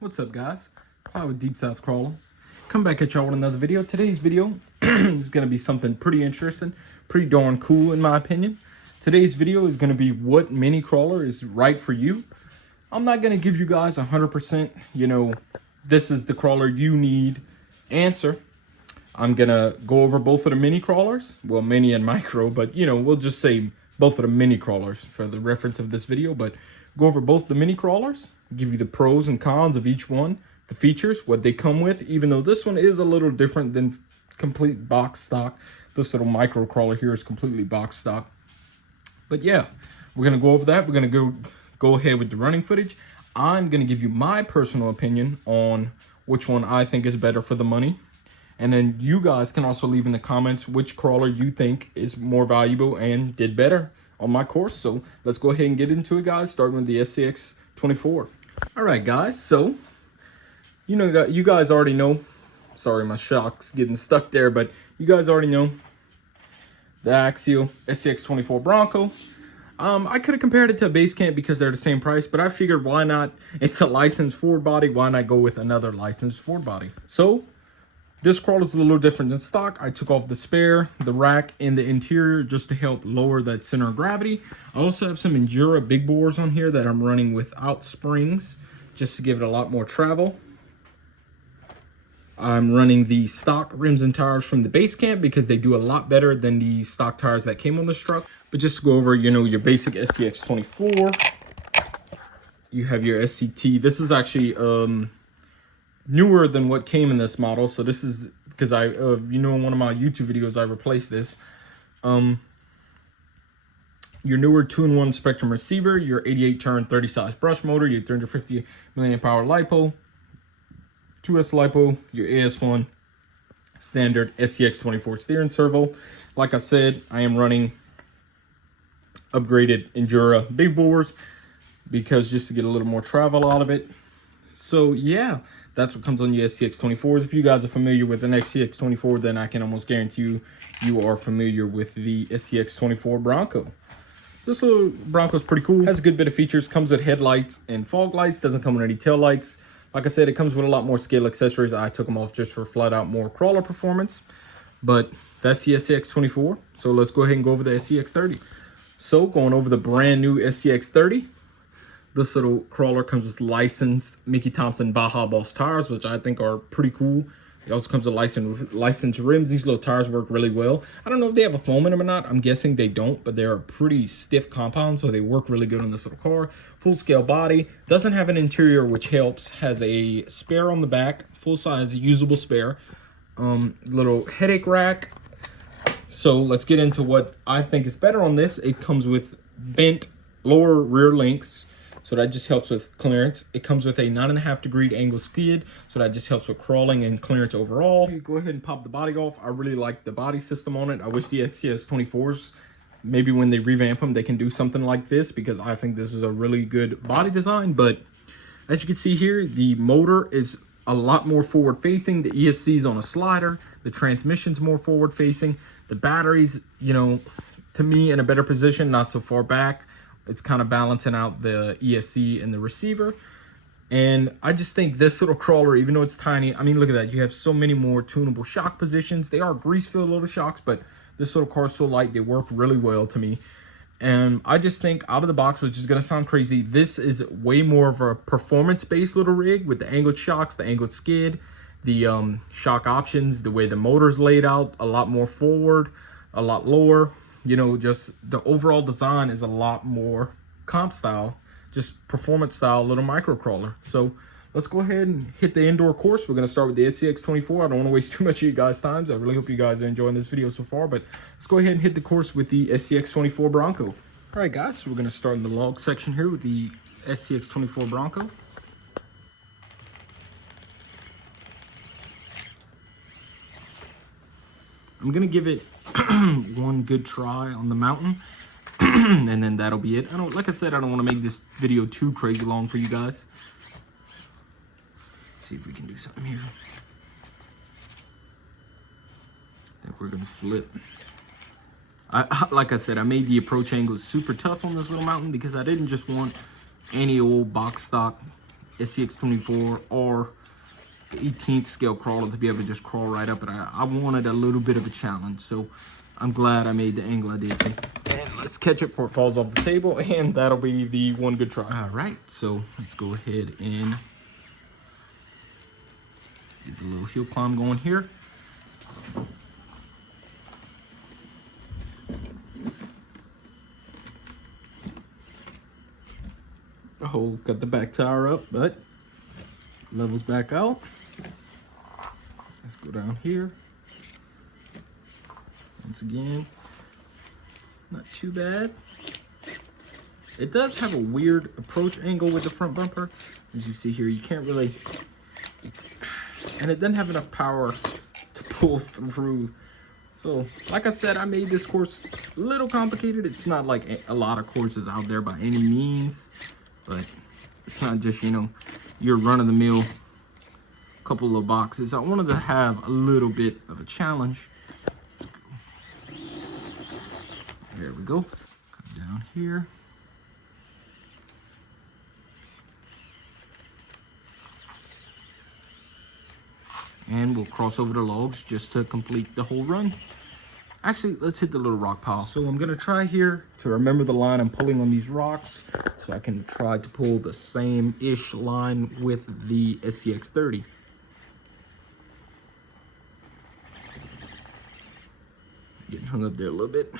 What's up, guys? Cloud with Deep South Crawler. Come back at y'all with another video. Today's video is going to be something pretty interesting, pretty darn cool in my opinion. Today's video is going to be what mini crawler is right for you. I'm not going to give you guys 100%, this is the crawler you need answer. I'm going to go over both of the mini crawlers. Well, mini and micro, but we'll just say both of the mini crawlers for the reference of this video. But go over both the mini crawlers, give you the pros and cons of each one, the features, what they come with, even though this one is a little different than complete box stock. This little micro crawler here is completely box stock. But yeah, we're going to go over that. We're going to go ahead with the running footage. I'm going to give you my personal opinion on which one I think is better for the money. And then you guys can also leave in the comments which crawler you think is more valuable and did better on my course. So let's go ahead and get into it, guys, starting with the SCX24. All right, guys. So, you guys already know. Sorry, my shock's getting stuck there, but you guys already know the Axial SCX24 Bronco. I could have compared it to a base camp because they're the same price, but I figured why not? It's a licensed Ford body. Why not go with another licensed Ford body? So this crawler is a little different than stock. I took off the spare, the rack, and the interior just to help lower that center of gravity. I also have some Endura big bores on here that I'm running without springs just to give it a lot more travel. I'm running the stock rims and tires from the base camp because they do a lot better than the stock tires that came on this truck. But just to go over, your basic SCX24. You have your SCT. This is actually newer than what came in this model. So this is because in one of my YouTube videos I replaced this. Your newer 2-in-1 Spectrum receiver, your 88 turn 30 size brush motor, your 350 milliamp hour lipo, 2S lipo, your AS1 standard SCX24 steering servo. Like I said, I am running upgraded Endura big bores because just to get a little more travel out of it. So yeah, that's what comes on your SCX24s. If you guys are familiar with an SCX24, then I can almost guarantee you are familiar with the SCX24 Bronco. This little Bronco is pretty cool. Has a good bit of features. Comes with headlights and fog lights. Doesn't come with any tail lights. Like I said, it comes with a lot more scale accessories. I took them off just for flat out more crawler performance. But that's the SCX24. So let's go ahead and go over the SCX30. So going over the brand new SCX30. This little crawler comes with licensed Mickey Thompson Baja Boss tires, which I think are pretty cool. It also comes with licensed rims. These little tires work really well. I don't know if they have a foam in them or not. I'm guessing they don't, but they're a pretty stiff compound, so they work really good on this little car. Full scale body. Doesn't have an interior, which helps. Has a spare on the back, full size usable spare. Little headache rack. So let's get into what I think is better on this. It comes with bent lower rear links. So that just helps with clearance. It comes with a 9.5 degree angle skid. So that just helps with crawling and clearance overall. Go ahead and pop the body off. I really like the body system on it. I wish the XCS24s, maybe when they revamp them, they can do something like this because I think this is a really good body design. But as you can see here, the motor is a lot more forward facing. The ESC is on a slider. The transmission's more forward facing. The batteries, to me in a better position, not so far back. It's kind of balancing out the ESC and the receiver. And I just think this little crawler, even though it's tiny, I mean, look at that. You have so many more tunable shock positions. They are grease-filled little shocks, but this little car is so light, they work really well to me. And I just think out of the box, which is going to sound crazy, this is way more of a performance-based little rig with the angled shocks, the angled skid, the shock options, the way the motor's laid out, a lot more forward, a lot lower. Just the overall design is a lot more comp style, just performance style little micro crawler. So let's go ahead and hit the indoor course. We're going to start with the SCX24. I don't want to waste too much of you guys' time. So I really hope you guys are enjoying this video so far, but let's go ahead and hit the course with the SCX24 Bronco. All right, guys, so we're going to start in the log section here with the SCX24 Bronco. I'm going to give it one good try on the mountain and then that'll be it. Like I said, I don't want to make this video too crazy long for you guys. See if we can do something here. I think we're going to flip. Like I said, I made the approach angle super tough on this little mountain because I didn't just want any old box stock SCX24 or the 18th scale crawler to be able to just crawl right up it. I wanted a little bit of a challenge, so I'm glad I made the angle I did. And let's catch it before it falls off the table, and that'll be the one good try. All right, so let's go ahead and get the little hill climb going here. Oh, got the back tire up, but levels back out. Let's go down here. Once again, not too bad. It does have a weird approach angle with the front bumper. As you see here, you can't really, and it doesn't have enough power to pull through. So, like I said, I made this course a little complicated. It's not like a lot of courses out there by any means, but it's not just, you know, your run-of-the-mill couple of boxes. I wanted to have a little bit of a challenge. There we go. Come down here. And we'll cross over the logs just to complete the whole run. Actually, let's hit the little rock pile. So I'm gonna try here to remember the line I'm pulling on these rocks, so I can try to pull the same-ish line with the SCX30. Getting hung up there a little bit.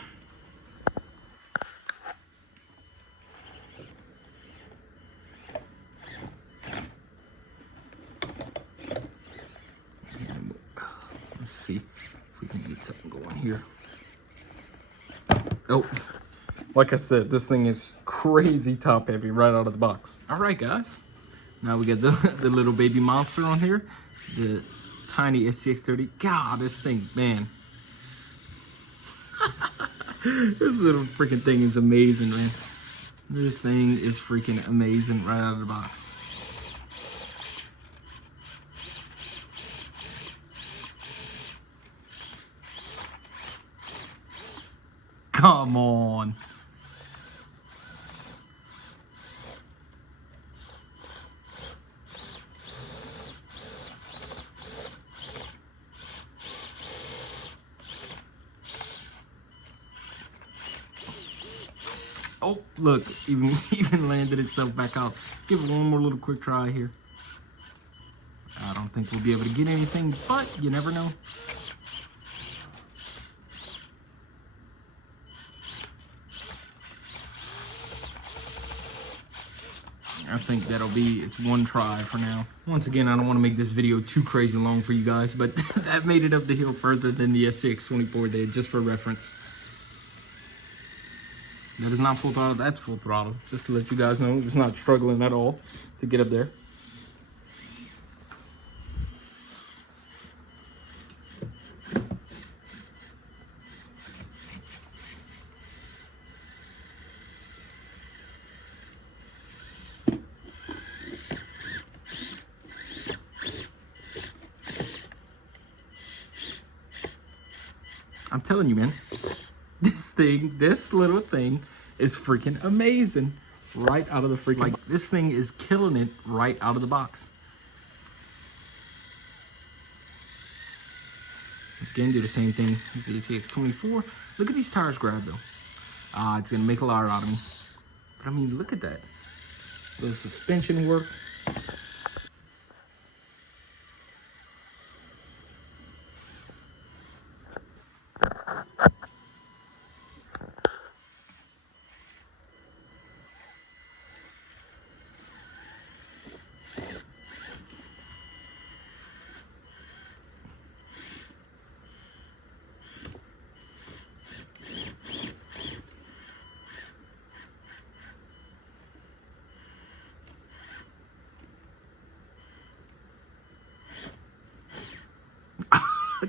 Let's see if we can get something going here. Oh, like I said, this thing is crazy top heavy right out of the box. All right, guys. Now we got the little baby monster on here, the tiny SCX30. God, this thing, man. This little freaking thing is amazing, man. This thing is freaking amazing right out of the box. Come on. Oh, look, even landed itself back out. Let's give it one more little quick try here. I don't think we'll be able to get anything, but you never know. I think it's one try for now. Once again, I don't want to make this video too crazy long for you guys, but that made it up the hill further than the SCX24 did, just for reference. That is not full throttle, that's full throttle. Just to let you guys know, it's not struggling at all to get up there. I'm telling you, man, this little thing is freaking amazing right out of the freaking, like, this thing is killing it right out of the box. Let's again do the same thing as the SCX24. Look at these tires grab though. It's gonna make a liar out of me. But I mean, look at that. The suspension work.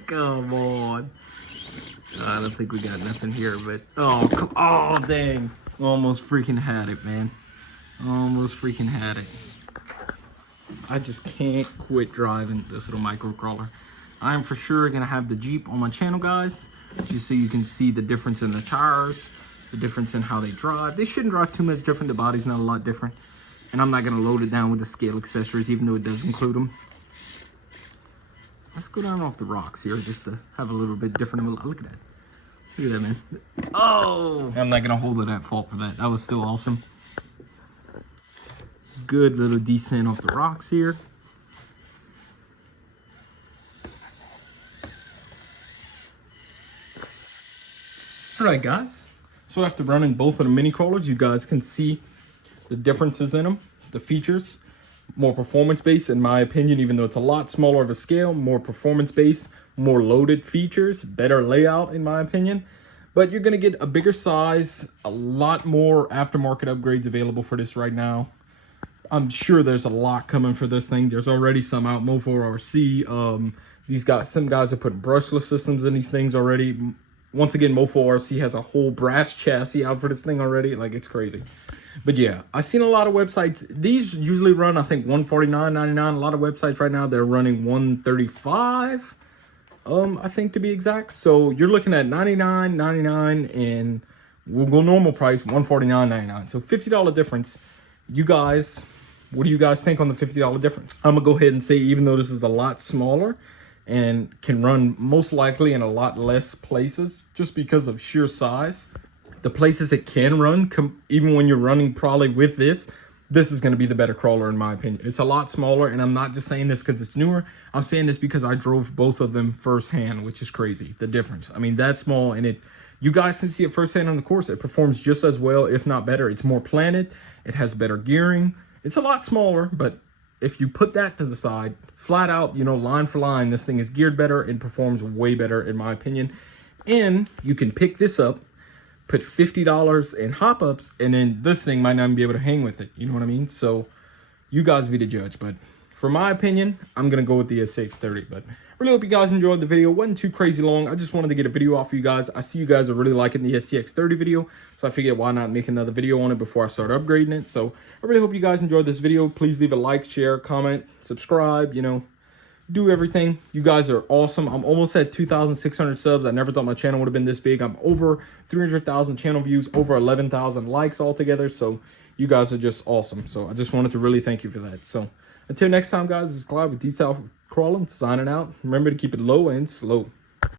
Come on. I don't think we got nothing here, but oh dang. Almost freaking had it, man. Almost freaking had it. I just can't quit driving this little micro crawler. I'm for sure gonna have the Jeep on my channel, guys, just so you can see the difference in the tires, the difference in how they drive. They shouldn't drive too much different. The body's not a lot different. And I'm not going to load it down with the scale accessories, even though it does include them. Let's go down off the rocks here just to have a little bit different of a look at that. Look at that, man. Oh! I'm not going to hold it at fault for that. That was still awesome. Good little descent off the rocks here. Alright guys, so after running both of the mini crawlers, you guys can see the differences in them, the features. More performance based in my opinion, even though it's a lot smaller of a scale, more performance based, more loaded features, better layout in my opinion. But you're going to get a bigger size, a lot more aftermarket upgrades available for this right now. I'm sure there's a lot coming for this thing. There's already some out, Mofo RC. Some guys are putting brushless systems in these things already. Once again, Mofo RC has a whole brass chassis out for this thing already. Like, it's crazy. But yeah, I've seen a lot of websites. These usually run, I think, $149.99. A lot of websites right now, they're running $135, I think, to be exact. So you're looking at $99.99, and we'll go normal price, $149.99. So $50 difference. You guys, what do you guys think on the $50 difference? I'm gonna go ahead and say, even though this is a lot smaller and can run most likely in a lot less places just because of sheer size, the places it can run, even when you're running probably with this is going to be the better crawler in my opinion. It's a lot smaller, and I'm not just saying this because it's newer. I'm saying this because I drove both of them firsthand, which is crazy, the difference. I mean, that small, and you guys can see it firsthand on the course. It performs just as well, if not better. It's more planted. It has better gearing. It's a lot smaller, but if you put that to the side, flat out, you know, line for line, this thing is geared better and performs way better in my opinion. And you can pick this up, put $50 in hop-ups, and then this thing might not even be able to hang with it. You know what I mean? So you guys be the judge. But for my opinion, I'm going to go with the SCX30. But really hope you guys enjoyed the video. It wasn't too crazy long. I just wanted to get a video off for you guys. I see you guys are really liking the SCX30 video, so I figured why not make another video on it before I start upgrading it. So I really hope you guys enjoyed this video. Please leave a like, share, comment, subscribe, you know, do everything. You guys are awesome. I'm almost at 2,600 subs. I never thought my channel would have been this big. I'm over 300,000 channel views, over 11,000 likes altogether. So you guys are just awesome. So I just wanted to really thank you for that. So until next time, guys, this is Clyde with Detail Crawling signing out. Remember to keep it low and slow.